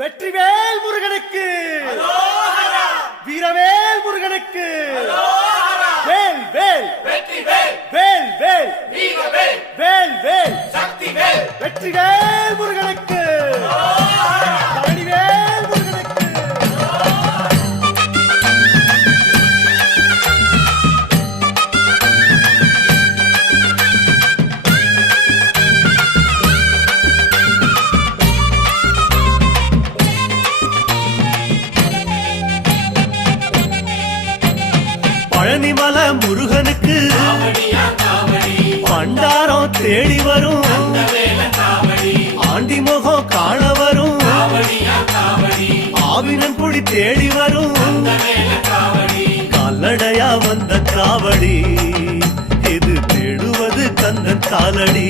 வெற்றிவேல் முருகனுக்கு, வீரவேல் முருகனுக்கு, வேல் வேல் வேல் வேல் வேல் வேல் வெற்றிவேல் முருகனுக்கு, பழனிவேல் முருகனுக்கு. பழனிமல முருகனுக்கு பண்டாரம் தேடி வரும், ஆண்டி முகம் காண வரும், ஆவினன் குடி தேடி வரும், கால்நடையா வந்த காவடி இது தேடுவது கந்தன் காலடி.